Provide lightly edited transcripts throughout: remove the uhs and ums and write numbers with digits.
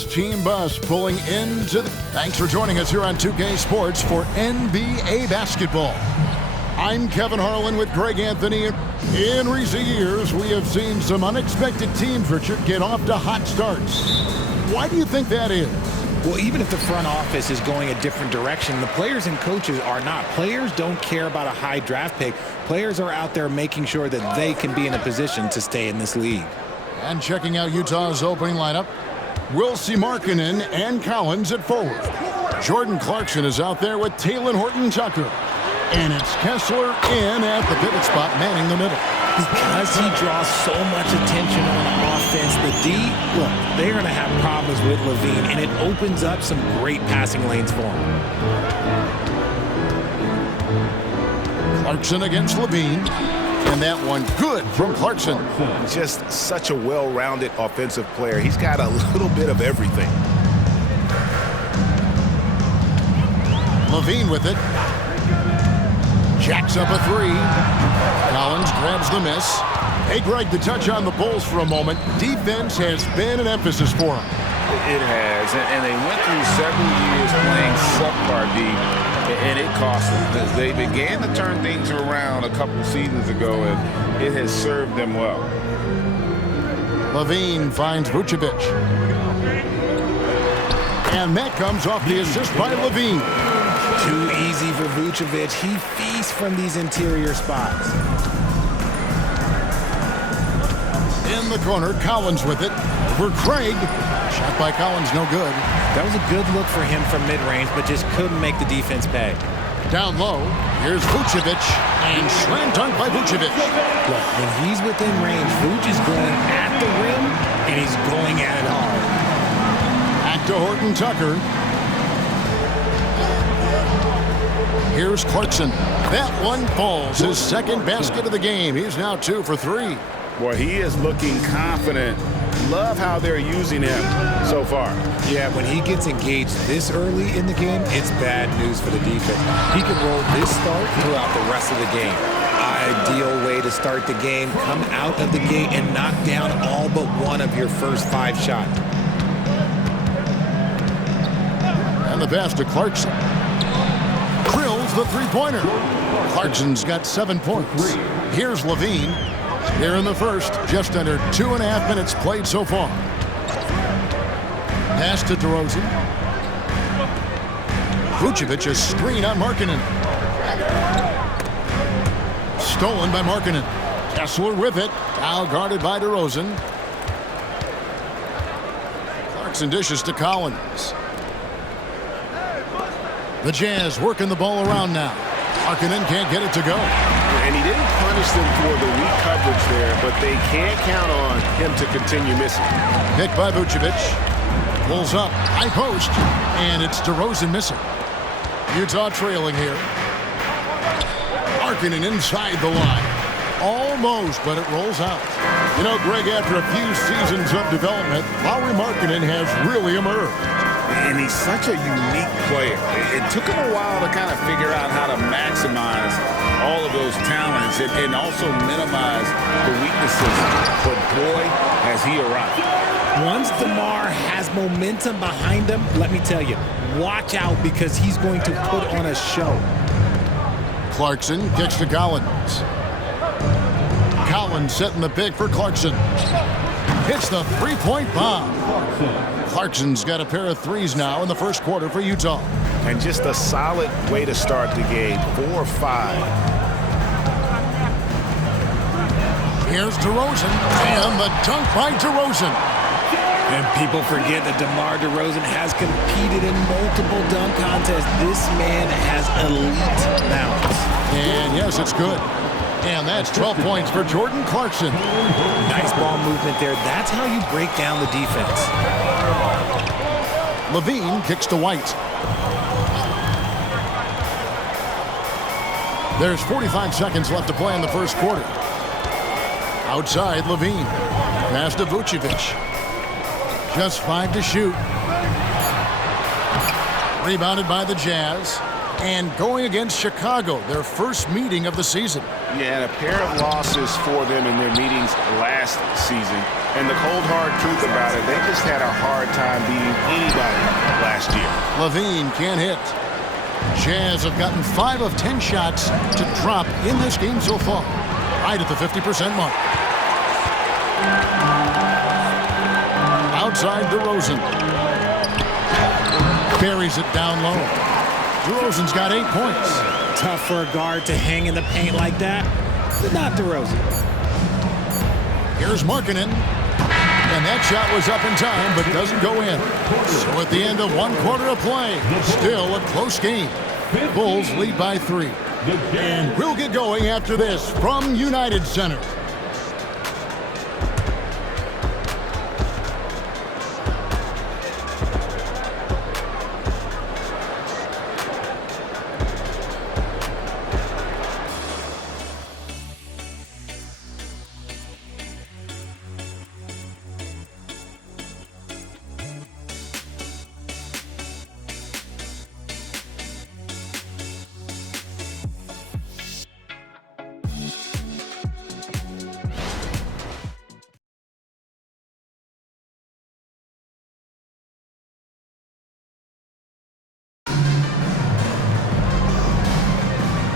this team bus pulling into the... Thanks for joining us here on 2K Sports for NBA basketball. I'm Kevin Harlan with Greg Anthony. In recent years, we have seen some unexpected teams, Richard, get off to hot starts. Why do you think that is? Well, even if the front office is going a different direction, the players and coaches are not. Players don't care about a high draft pick. Players are out there making sure that they can be in a position to stay in this league. And checking out Utah's opening lineup, we'll see Markkanen and Collins at forward. Jordan Clarkson is out there with Talen Horton-Tucker. And it's Kessler in at the pivot spot, manning the middle. Because he draws so much attention on offense, the D, look, they're going to have problems with LaVine, and it opens up some great passing lanes for him. Clarkson against LaVine. And that one good from Clarkson. Just such a well-rounded offensive player. He's got a little bit of everything. LaVine with it. Jacks up a three. Collins grabs the miss. Hey, Greg, to touch on the Bulls for a moment, defense has been an emphasis for them. It has, and they went through several years playing subpar D, and it cost them. They began to turn things around a couple seasons ago, and it has served them well. LaVine finds Vucevic. And that comes off the assist by LaVine. Too easy for Vucevic. He feasts from these interior spots. In the corner, Collins with it. For Craig. Shot by Collins, no good. That was a good look for him from mid-range, but just couldn't make the defense pay. Down low, here's Vucevic. And slam dunk by Vucevic. Look, when he's within range, Vuce is going at the rim, and he's going at it hard. Back to Horton-Tucker. Here's Clarkson. That one falls. His second basket of the game. He's now 2 for 3. Boy, he is looking confident. Love how they're using him so far. Yeah, when he gets engaged this early in the game, it's bad news for the defense. He can roll this start throughout the rest of the game. Ideal way to start the game. Come out of the gate and knock down all but one of your first 5 shots. And the pass to Clarkson. Drills the three-pointer. Clarkson's got 7 points. Here's LaVine. Here in the first, just under 2.5 minutes played so far. Pass to DeRozan. Vucevic, a screen on Markkanen. Stolen by Markkanen. Kessler with it. Now guarded by DeRozan. Clarkson dishes to Collins. The Jazz working the ball around now. Markkanen can't get it to go. And he didn't punish them for the weak coverage there, but they can't count on him to continue missing. Picked by Vucevic. Pulls up. High post. And it's DeRozan missing. Utah trailing here. Markkanen inside the line. Almost, but it rolls out. You know, Greg, after a few seasons of development, Lauri Markkanen has really emerged. And he's such a unique player. It took him a while to kind of figure out how to maximize all of those talents and also minimize the weaknesses. But boy, has he arrived. Once DeMar has momentum behind him, let me tell you, watch out because he's going to put on a show. Clarkson kicks to Collins. Collins setting the pick for Clarkson. Hits the three-point bomb. Clarkson's got a pair of threes now in the first quarter for Utah. And just a solid way to start the game. 4 or 5. Here's DeRozan. And the dunk by DeRozan. And people forget that DeMar DeRozan has competed in multiple dunk contests. This man has elite balance. And yes, it's good. And that's 12 points for Jordan Clarkson. Nice ball movement there. That's how you break down the defense. LaVine kicks to White. There's 45 seconds left to play in the first quarter. Outside, LaVine. Pass to Vucevic. Just 5 to shoot. Rebounded by the Jazz. And going against Chicago, their first meeting of the season. Yeah, and a pair of losses for them in their meetings last season. And the cold, hard truth about it, they just had a hard time beating anybody last year. LaVine can't hit. Jazz have gotten 5 of 10 shots to drop in this game so far, right at the 50% mark. Outside DeRozan. Buries it down low. DeRozan's got 8 points. Tough for a guard to hang in the paint like that, but not DeRozan. Here's Markkanen. And that shot was up in time, but doesn't go in. So at the end of 1 quarter of play, still a close game. Bulls lead by 3. And we'll get going after this from United Center.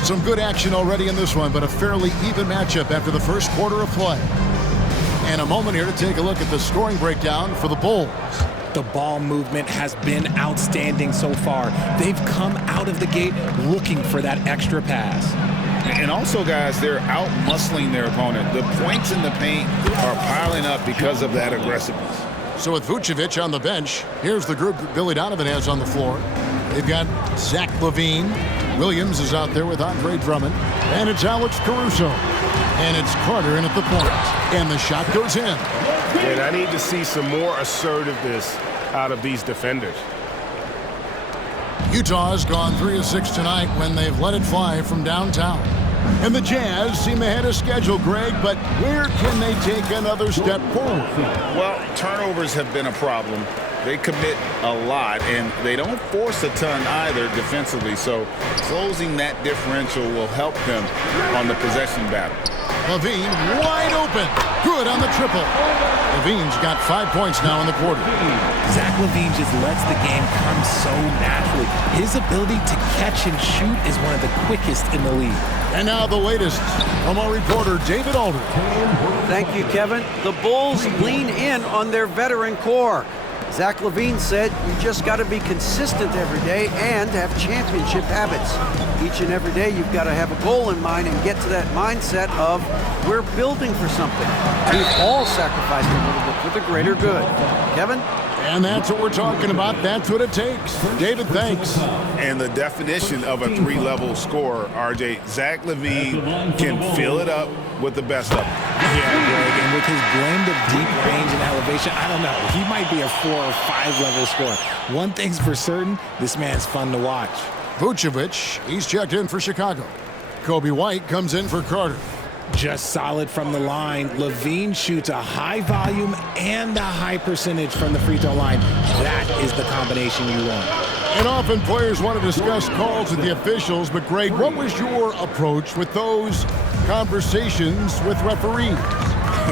Some good action already in this one, but a fairly even matchup after the first quarter of play. And a moment here to take a look at the scoring breakdown for the Bulls. The ball movement has been outstanding so far. They've come out of the gate looking for that extra pass. And also, guys, they're out-muscling their opponent. The points in the paint are piling up because of that aggressiveness. So with Vucevic on the bench, here's the group that Billy Donovan has on the floor. They've got Zach LaVine. Williams is out there with Andre Drummond. And it's Alex Caruso. And it's Carter in at the point. And the shot goes in. And I need to see some more assertiveness out of these defenders. Utah's gone 3 of 6 tonight when they've let it fly from downtown. And the Jazz seem ahead of schedule, Greg, but where can they take another step forward? Well, turnovers have been a problem. They commit a lot, and they don't force a ton either defensively, so closing that differential will help them on the possession battle. LaVine wide open. Good on the triple. LaVine's got 5 points now in the quarter. Zach LaVine just lets the game come so naturally. His ability to catch and shoot is one of the quickest in the league. And now the latest from our reporter, David Alder. Thank you, Kevin. The Bulls lean in on their veteran core. Zach LaVine said, you just got to be consistent every day and have championship habits. Each and every day, you've got to have a goal in mind and get to that mindset of, we're building for something. We've all sacrificed a little bit for the greater good. Kevin? And that's what we're talking about. That's what it takes. David, thanks. And the definition of a 3-level scorer, RJ, Zach LaVine can fill it up with the best of them. Yeah, Greg, and with his blend of deep range and elevation, I don't know. He might be a 4 or 5 level scorer. One thing's for certain, this man's fun to watch. Vucevic, he's checked in for Chicago. Kobe White comes in for Carter. Just solid from the line. LaVine shoots a high volume and a high percentage from the free throw line. That is the combination you want. And often players want to discuss calls with the officials, but Greg, what was your approach with those conversations with referees?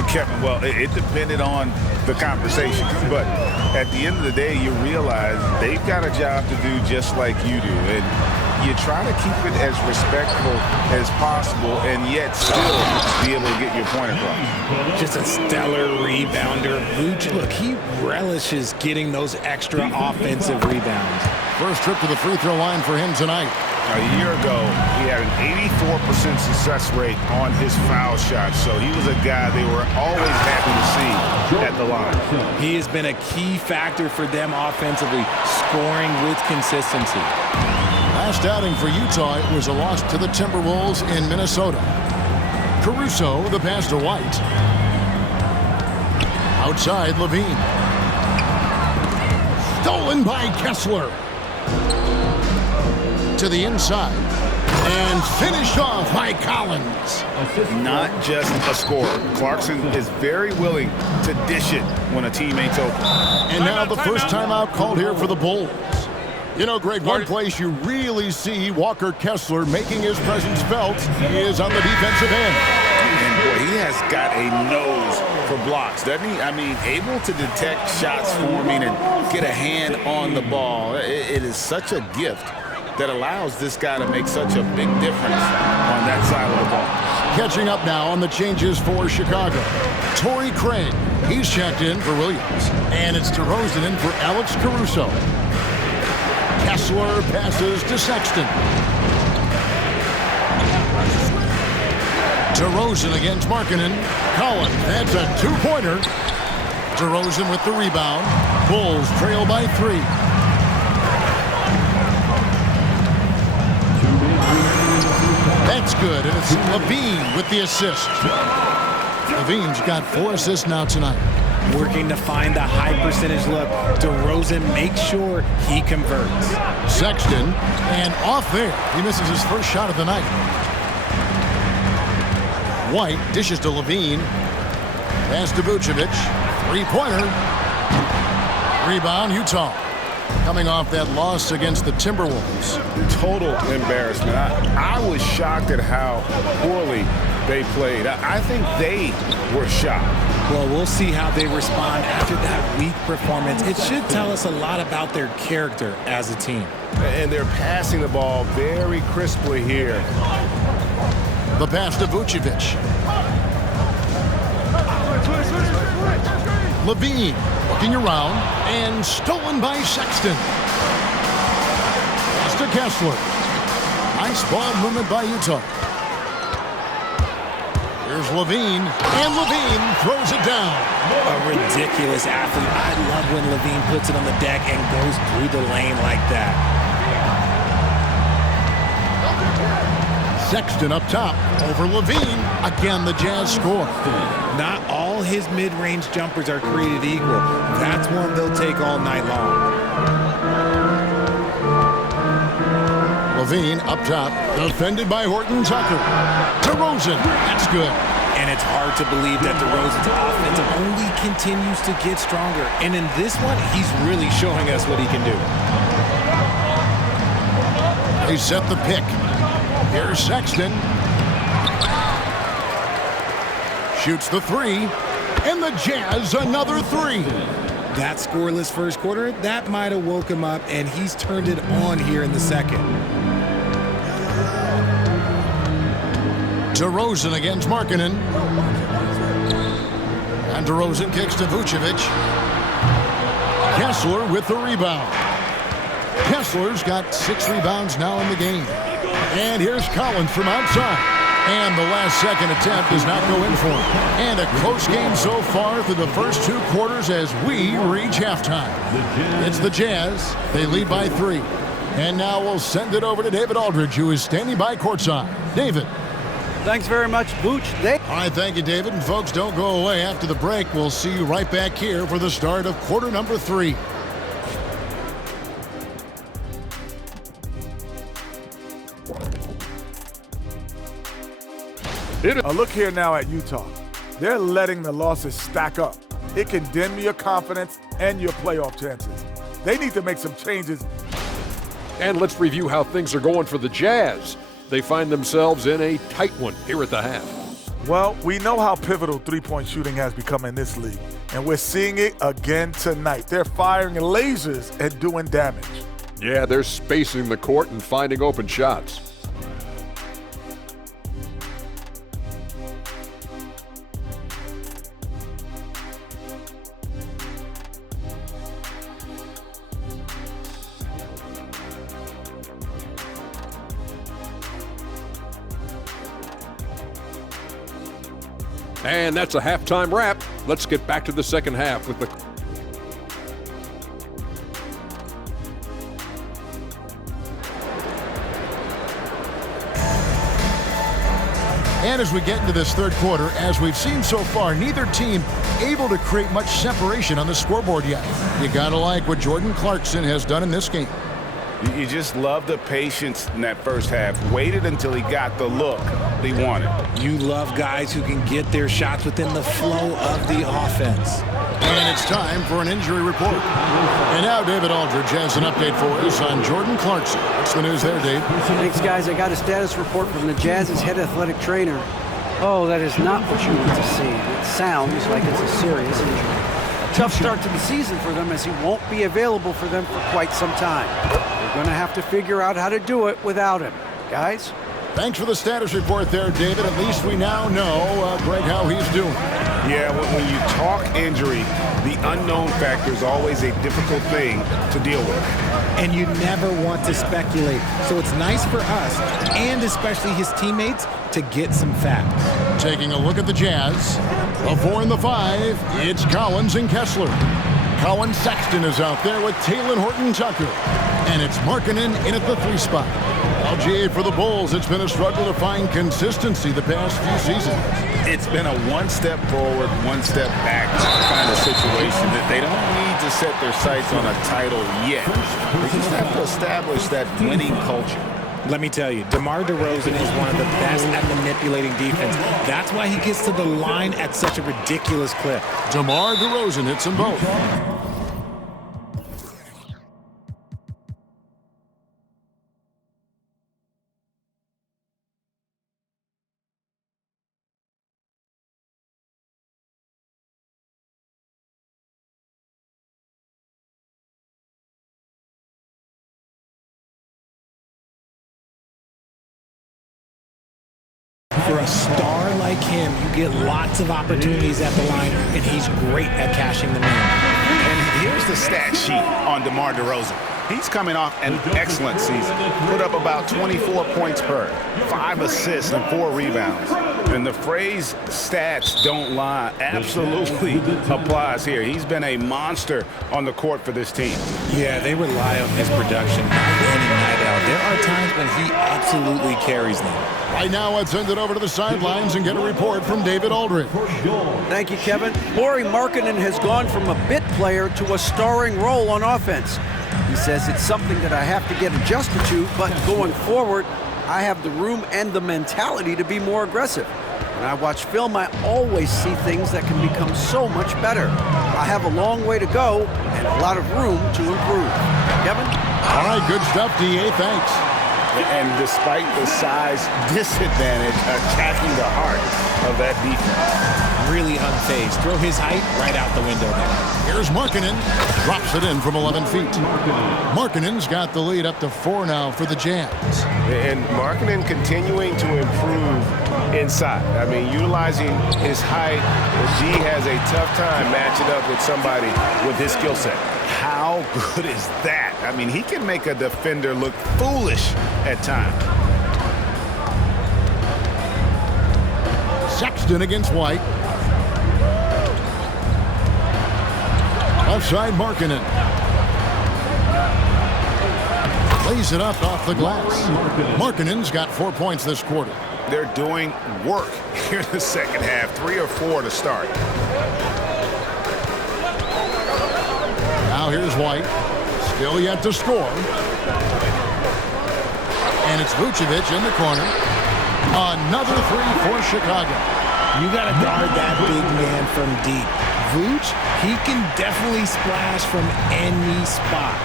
Kevin, well, it depended on the conversation. But at the end of the day, you realize they've got a job to do just like you do. And you try to keep it as respectful as possible and yet still be able to get your point across. Just a stellar rebounder. Vooch, look, he relishes getting those extra offensive rebounds. First trip to the free throw line for him tonight. A year ago, he had an 84% success rate on his foul shots, so he was a guy they were always happy to see at the line. He has been a key factor for them offensively, scoring with consistency. Last outing for Utah, it was a loss to the Timberwolves in Minnesota. Caruso, the pass to White. Outside, LaVine. Stolen by Kessler. To the inside. And finished off by Collins. Not just a scorer. Clarkson is very willing to dish it when a teammate's open. And now the first timeout called here for the Bulls. You know, Greg, one place you really see Walker Kessler making his presence felt is on the defensive end. And boy, he has got a nose for blocks, doesn't he? I mean, able to detect shots forming and get a hand on the ball. It is such a gift that allows this guy to make such a big difference on that side of the ball. Catching up now on the changes for Chicago. Torrey Craig, he's checked in for Williams. And it's DeRozan in for Alex Caruso. Kessler passes to Sexton. DeRozan against Markkanen. Collins, that's a two-pointer. DeRozan with the rebound. Bulls trail by 3. That's good, and it's LaVine with the assist. LaVine's got 4 assists now tonight. Working to find the high percentage look. DeRozan makes sure he converts. Sexton, and off there. He misses his first shot of the night. White dishes to LaVine. Pass to Vucevic. Three-pointer. Rebound, Utah. Coming off that loss against the Timberwolves. Total embarrassment. I was shocked at how poorly they played. I think they were shocked. Well, we'll see how they respond after that weak performance. It should tell us a lot about their character as a team. And they're passing the ball very crisply here. The pass to Vucevic. LaVine looking around and stolen by Sexton. Pass to Kessler. Nice ball movement by Utah. Here's LaVine, and LaVine throws it down. A ridiculous athlete. I love when LaVine puts it on the deck and goes through the lane like that. Sexton up top over LaVine. Again, the Jazz score. Not all his mid-range jumpers are created equal. That's one they'll take all night long. LaVine up top, defended by Horton Tucker. DeRozan, that's good. And it's hard to believe that DeRozan's offense only continues to get stronger. And in this one, he's really showing us what he can do. They set the pick. Here's Sexton. Shoots the 3. And the Jazz another 3. That scoreless first quarter, that might have woke him up, and he's turned it on here in the second. DeRozan against Markkanen. And DeRozan kicks to Vucevic. Kessler with the rebound. Kessler's got 6 rebounds now in the game. And here's Collins from outside. And the last second attempt does not go in for him. And a close game so far through the first 2 quarters as we reach halftime. It's the Jazz. They lead by 3. And now we'll send it over to David Aldridge, who is standing by courtside. David. Thanks very much, Booch. All right, thank you, David. And folks, don't go away. After the break, we'll see you right back here for the start of quarter number 3. Look here now at Utah. They're letting the losses stack up. It can dim your confidence and your playoff chances. They need to make some changes. And let's review how things are going for the Jazz. They find themselves in a tight one here at the half. Well, we know how pivotal three-point shooting has become in this league, and we're seeing it again tonight. They're firing lasers and doing damage. Yeah, they're spacing the court and finding open shots. And that's a halftime wrap. Let's get back to the second half with the... And as we get into this third quarter, as we've seen so far, neither team able to create much separation on the scoreboard yet. You gotta like what Jordan Clarkson has done in this game. You just love the patience in that first half. Waited until he got the look he wanted. You love guys who can get their shots within the flow of the offense. And it's time for an injury report. And now David Aldridge has an update for us on Jordan Clarkson. What's the news there, Dave? Thanks, guys. I got a status report from the Jazz's head athletic trainer. Oh, that is not what you want to see. It sounds like it's a serious injury. A tough start to the season for them, as he won't be available for them for quite some time. They're going to have to figure out how to do it without him. Guys? Thanks for the status report there, David. At least we now know, Greg, how he's doing. Yeah, when you talk injury, the unknown factor is always a difficult thing to deal with. And you never want to speculate. So it's nice for us, and especially his teammates, to get some facts. Taking a look at the Jazz. The 4 and the 5, it's Collins and Kessler. Colin Sexton is out there with Talen Horton-Tucker. And it's Markkanen in at the 3 spot. LGA for the Bulls, it's been a struggle to find consistency the past few seasons. It's been a one step forward, one step back kind of situation that they don't need to set their sights on a title yet. They just have to establish that winning culture. Let me tell you, DeMar DeRozan is one of the best at manipulating defense. That's why he gets to the line at such a ridiculous clip. DeMar DeRozan hits them both. For a star like him, you get lots of opportunities at the line, and he's great at cashing them in. And here's the stat sheet on DeMar DeRozan. He's coming off an excellent season. Put up about 24 points per, 5 assists and 4 rebounds. And the phrase stats don't lie absolutely applies here. He's been a monster on the court for this team. Yeah, they rely on his production night in and night out. There are times when he absolutely carries them. Right now, let's send it over to the sidelines and get a report from David Aldridge. Thank you, Kevin. Lauri Markkanen has gone from a bit player to a starring role on offense. He says it's something that I have to get adjusted to, but going forward, I have the room and the mentality to be more aggressive. When I watch film, I always see things that can become so much better. I have a long way to go and a lot of room to improve. Kevin? All right, good stuff, D.A. Thanks. And despite the size disadvantage, attacking the heart of that defense. Really unfazed. Throw his height right out the window there. Here's Markkanen. Drops it in from 11 feet. Markkanen's got the lead up to 4 now for the Jazz. And Markkanen continuing to improve inside. I mean, utilizing his height, the D has a tough time matching up with somebody with his skill set. How good is that? I mean, he can make a defender look foolish at times. Sexton against White. Outside Markkanen. Lays it up off the glass. Markkanen's got 4 points this quarter. They're doing work here in the second half. 3 or 4 to start. Now here's White. Still yet to score. And it's Vucevic in the corner. Another 3 for Chicago. You got to guard that big man from deep. Vuce, he can definitely splash from any spot.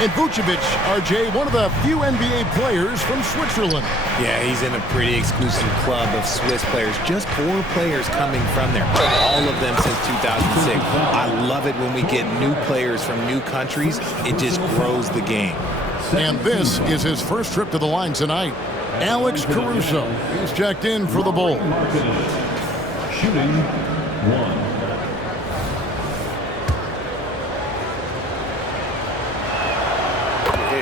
And Vucevic, RJ, one of the few NBA players from Switzerland. Yeah, he's in a pretty exclusive club of Swiss players. Just 4 players coming from there. All of them since 2006. I love it when we get new players from new countries. It just grows the game. And this is his first trip to the line tonight. Alex Caruso. He's checked in for the Bulls. Shooting 1.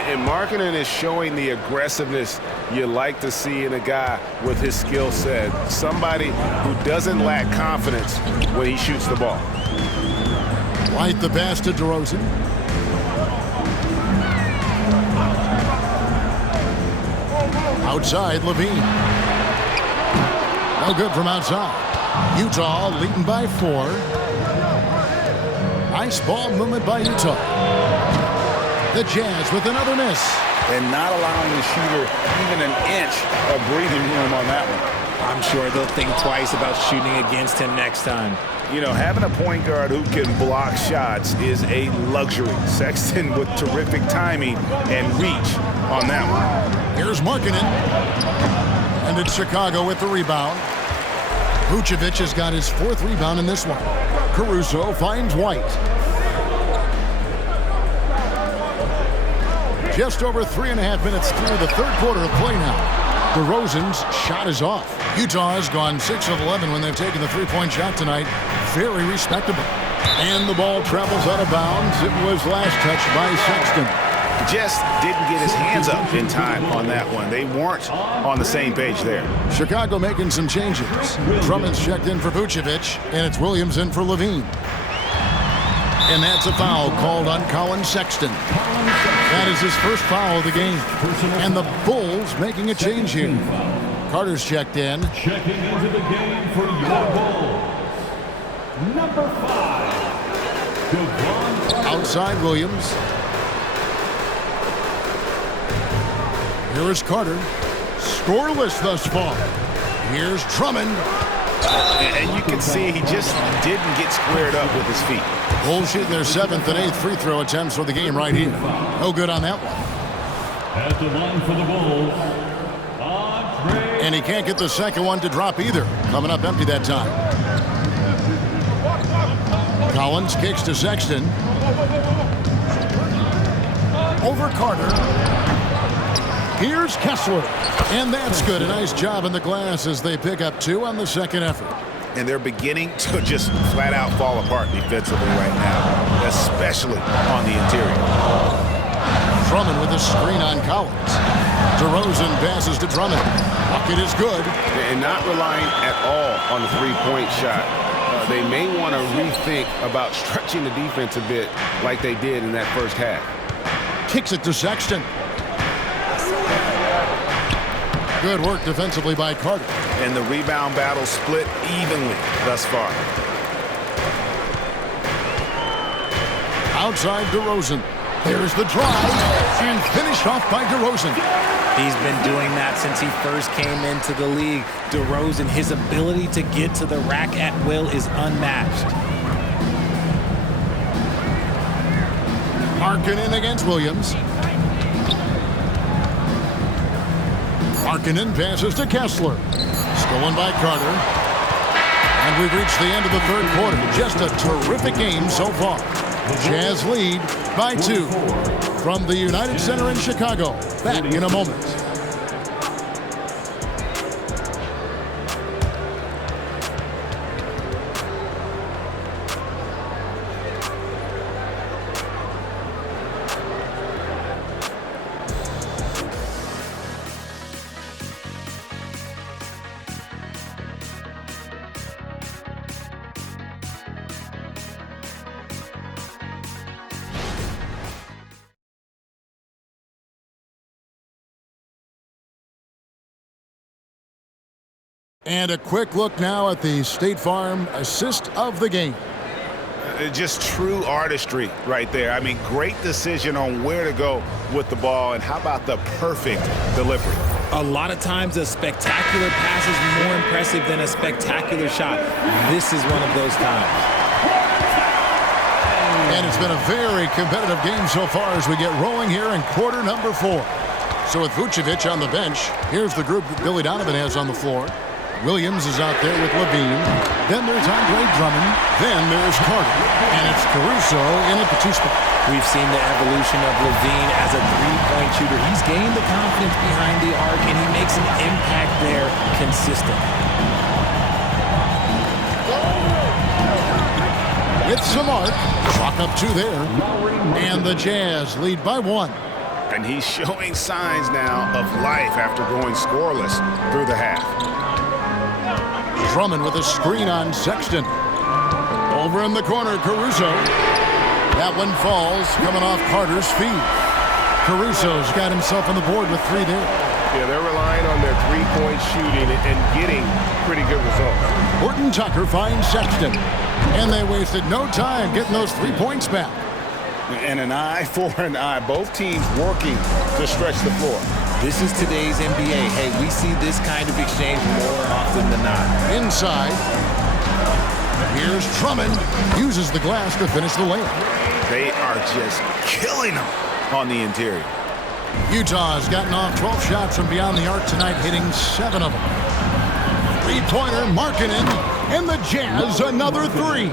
And Markkanen is showing the aggressiveness you like to see in a guy with his skill set. Somebody who doesn't lack confidence when he shoots the ball. White the pass to DeRozan. Outside, Levine. No good from outside. Utah leading by 4. Nice ball movement by Utah. The Jazz with another miss. And not allowing the shooter even an inch of breathing room on that one. I'm sure they'll think twice about shooting against him next time. You know, having a point guard who can block shots is a luxury. Sexton with terrific timing and reach on that one. Here's Markkanen. And it's Chicago with the rebound. Vucevic has got his 4th rebound in this one. Caruso finds White. Just over 3.5 minutes through the 3rd quarter of play now. DeRozan's shot is off. Utah has gone 6 of 11 when they've taken the three-point shot tonight. Very respectable. And the ball travels out of bounds. It was last touched by Sexton. Just didn't get his hands up in time on that one. They weren't on the same page there. Chicago making some changes. Drummond's checked in for Vucevic, and it's Williams in for Levine. And that's a foul called on Colin Sexton. That is his first foul of the game. And the Bulls making a change here. Carter's checked in. Checking into the game for your Bulls, number 5, Devon Carter. Outside Williams. Here is Carter. Scoreless thus far. Here's Drummond. And you can see he just didn't get squared up with his feet. Bulls shooting their 7th and 8th free throw attempts for the game right here. No good on that one. At the line for the Bulls, Andre. And he can't get the second one to drop either. Coming up empty that time. Collins kicks to Sexton. Over Carter. Here's Kessler. And that's good. A nice job in the glass as they pick up 2 on the second effort. And they're beginning to just flat out fall apart defensively right now, especially on the interior. Drummond with a screen on Collins. DeRozan passes to Drummond. Bucket is good. And not relying at all on the three-point shot. They may want to rethink about stretching the defense a bit like they did in that first half. Kicks it to Sexton. Good work defensively by Carter. And the rebound battle split evenly thus far. Outside DeRozan. There's the drive. And finished off by DeRozan. He's been doing that since he first came into the league. DeRozan, his ability to get to the rack at will is unmatched. Markkanen against Williams. Markkanen passes to Kessler. Stolen by Carter. And we've reached the end of the 3rd quarter. Just a terrific game so far. Jazz lead by 2 from the United Center in Chicago. Back in a moment. And a quick look now at the State Farm assist of the game. Just true artistry right there. I mean, great decision on where to go with the ball, and how about the perfect delivery? A lot of times a spectacular pass is more impressive than a spectacular shot. This is one of those times. And it's been a very competitive game so far as we get rolling here in quarter number 4. So with Vucevic on the bench, here's the group that Billy Donovan has on the floor. Williams is out there with Levine. Then there's Andre Drummond. Then there's Carter. And it's Caruso in at the 2 spot. We've seen the evolution of Levine as a three-point shooter. He's gained the confidence behind the arc, and he makes an impact there consistent. It's Samart. Chalk up 2 there. And the Jazz lead by 1. And he's showing signs now of life after going scoreless through the half. Drummond with a screen on Sexton. Over in the corner, Caruso. That one falls, coming off Carter's feet. Caruso's got himself on the board with 3 there. Yeah, they're relying on their three-point shooting and getting pretty good results. Horton Tucker finds Sexton. And they wasted no time getting those 3 points back. And an eye for an eye. Both teams working to stretch the floor. This is today's NBA. Hey, we see this kind of exchange more often often than not. Inside. Here's Drummond. Uses the glass to finish the layup. They are just killing them on the interior. Utah has gotten off 12 shots from beyond the arc tonight, hitting 7 of them. Three-pointer, Markkanen, and the Jazz another 3.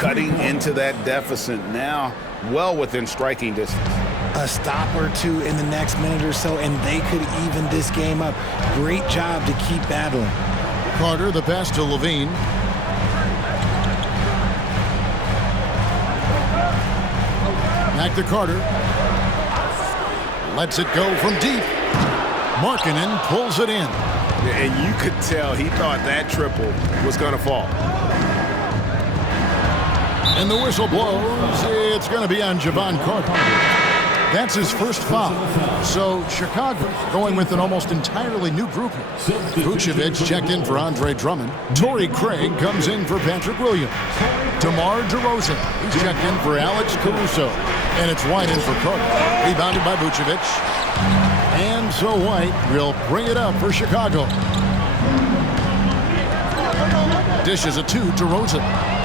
Cutting into that deficit now, well within striking distance. A stop or two in the next minute or so, and they could even this game up. Great job to keep battling. Carter, the pass to Levine. Back to Carter. Lets it go from deep. Markkanen pulls it in. And you could tell he thought that triple was going to fall. And the whistle blows. It's going to be on Jevon Carter. That's his first foul. So Chicago going with an almost entirely new group here. Vucevic checked in for Andre Drummond. Torrey Craig comes in for Patrick Williams. DeMar DeRozan, he's checked in for Alex Caruso. And it's White in for Carter. Rebounded by Vucevic. And so White will bring it up for Chicago. Dishes it to DeRozan.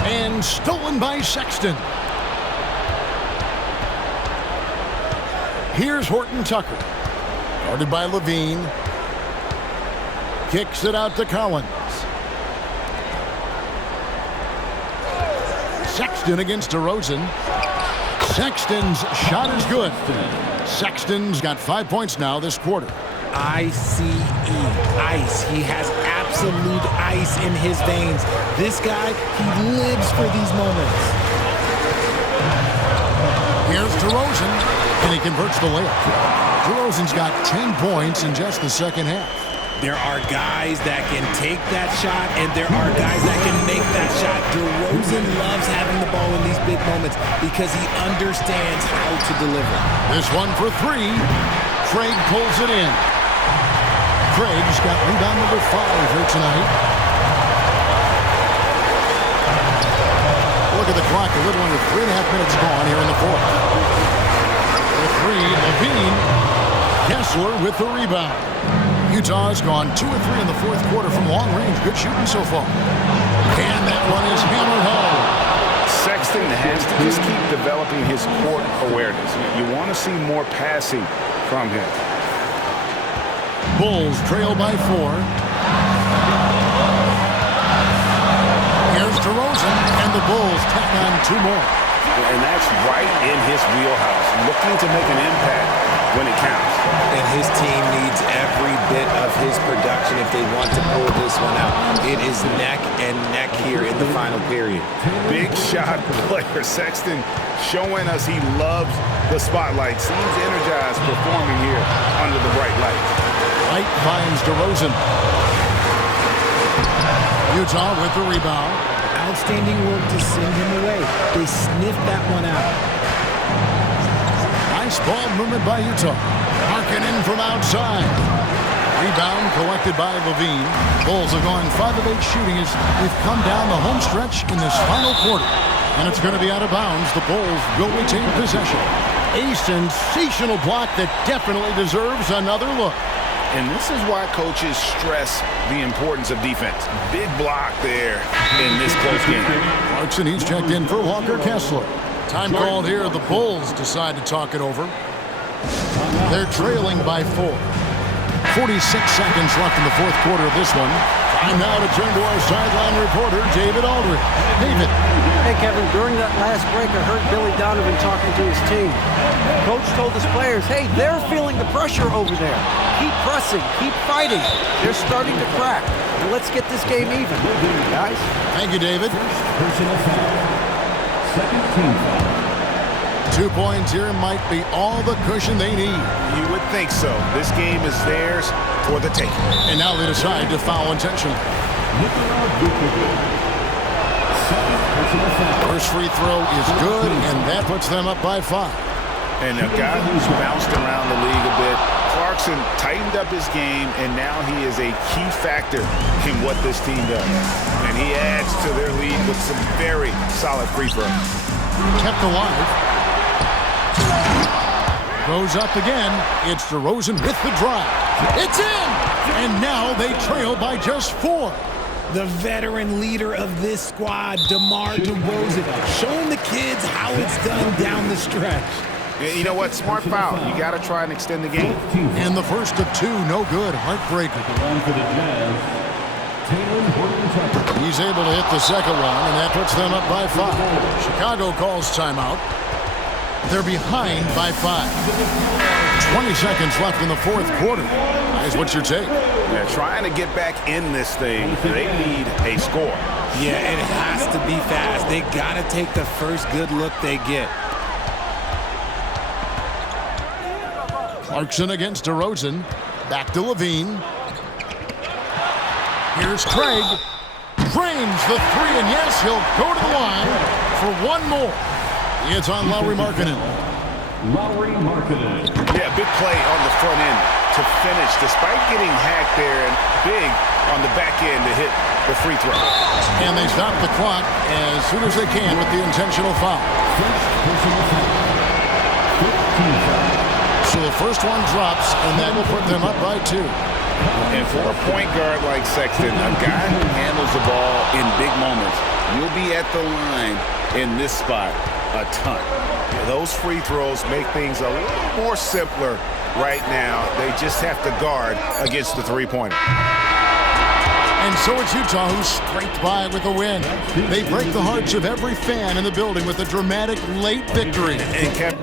And stolen by Sexton. Here's Horton Tucker. Guarded by Levine. Kicks it out to Collins. Sexton against DeRozan. Sexton's shot is good. Sexton's got 5 points now this quarter. ICE, ice. He has absolute ice in his veins. This guy, he lives for these moments. Here's DeRozan, and he converts the layup. DeRozan's got 10 points in just the second half. There are guys that can take that shot, and there are guys that can make that shot. DeRozan loves having the ball in these big moments because he understands how to deliver. This one for 3. Craig pulls it in. Craig's got rebound number 5 here tonight. Look at the clock, a little under 3.5 minutes gone here in the fourth. The 3, Levine. Kessler with the rebound. Utah's gone 2 of 3 in the fourth quarter from long range. Good shooting so far. And that one is hammered home. Sexton has to just keep developing his court awareness. You want to see more passing from him. Bulls trail by 4. Here's DeRozan, and the Bulls tack on 2 more. And that's right in his wheelhouse, looking to make an impact when it counts. And his team needs every bit of his production if they want to pull this one out. It is neck and neck here in the final period. Big shot player Sexton showing us he loves the spotlight. Seems energized performing here under the bright lights. White finds DeRozan. Utah with the rebound. Outstanding work to send him away. They sniffed that one out. Nice ball movement by Utah. Markkanen from outside. Rebound collected by Levine. Bulls have gone 5 of 8 shooting as we've come down the home stretch in this final quarter. And it's going to be out of bounds. The Bulls will retain possession. A sensational block that definitely deserves another look. And this is why coaches stress the importance of defense. Big block there in this close game. Clarkson, he's checked in for Walker Kessler. Time called here. The Bulls decide to talk it over. They're trailing by 4. 46 seconds left in the fourth quarter of this one. Time now to turn to our sideline reporter, David Aldridge. David. Hey, Kevin, during that last break, I heard Billy Donovan talking to his team. Coach told his players, hey, they're feeling the pressure over there. Keep pressing, keep fighting. They're starting to crack. And let's get this game even, guys. Thank you, David. Personal foul. Second team foul. 2 points here might be all the cushion they need. You would think so. This game is theirs for the taking. And now they decide to foul intentionally. Nikola Vucevic. Second personal foul. First free throw is good, and that puts them up by 5. And a guy who's bounced around the league a bit, Clarkson tightened up his game, and now he is a key factor in what this team does. And he adds to their lead with some very solid free throws. Kept alive. Goes up again. It's DeRozan with the drive. It's in! And now they trail by just 4. The veteran leader of this squad, DeMar DeRozan, showing the kids how it's done down the stretch. You know what? Smart foul. You got to try and extend the game. And the first of 2, no good. Heartbreaker. He's able to hit the second one, and that puts them up by 5. Chicago calls timeout. They're behind by 5. 20 seconds left in the fourth quarter. Guys, what's your take? Yeah, trying to get back in this thing, they need a score. Yeah, it has to be fast. They got to take the first good look they get. Clarkson against DeRozan. Back to Levine. Here's Craig. Drains the 3, and yes, he'll go to the line for one more. It's on Lauri Markkanen. Yeah, big play on the front end to finish, despite getting hacked there, and big on the back end to hit the free throw. And they stop the clock as soon as they can with the intentional foul. So the first one drops, and that will put them up by 2. And for a point guard like Sexton, a guy who handles the ball in big moments, you'll be at the line in this spot a ton. Yeah, those free throws make things a little more simpler right now. They just have to guard against the three-pointer. And so it's Utah who scraped by with a win. They break the hearts of every fan in the building with a dramatic late victory. And kept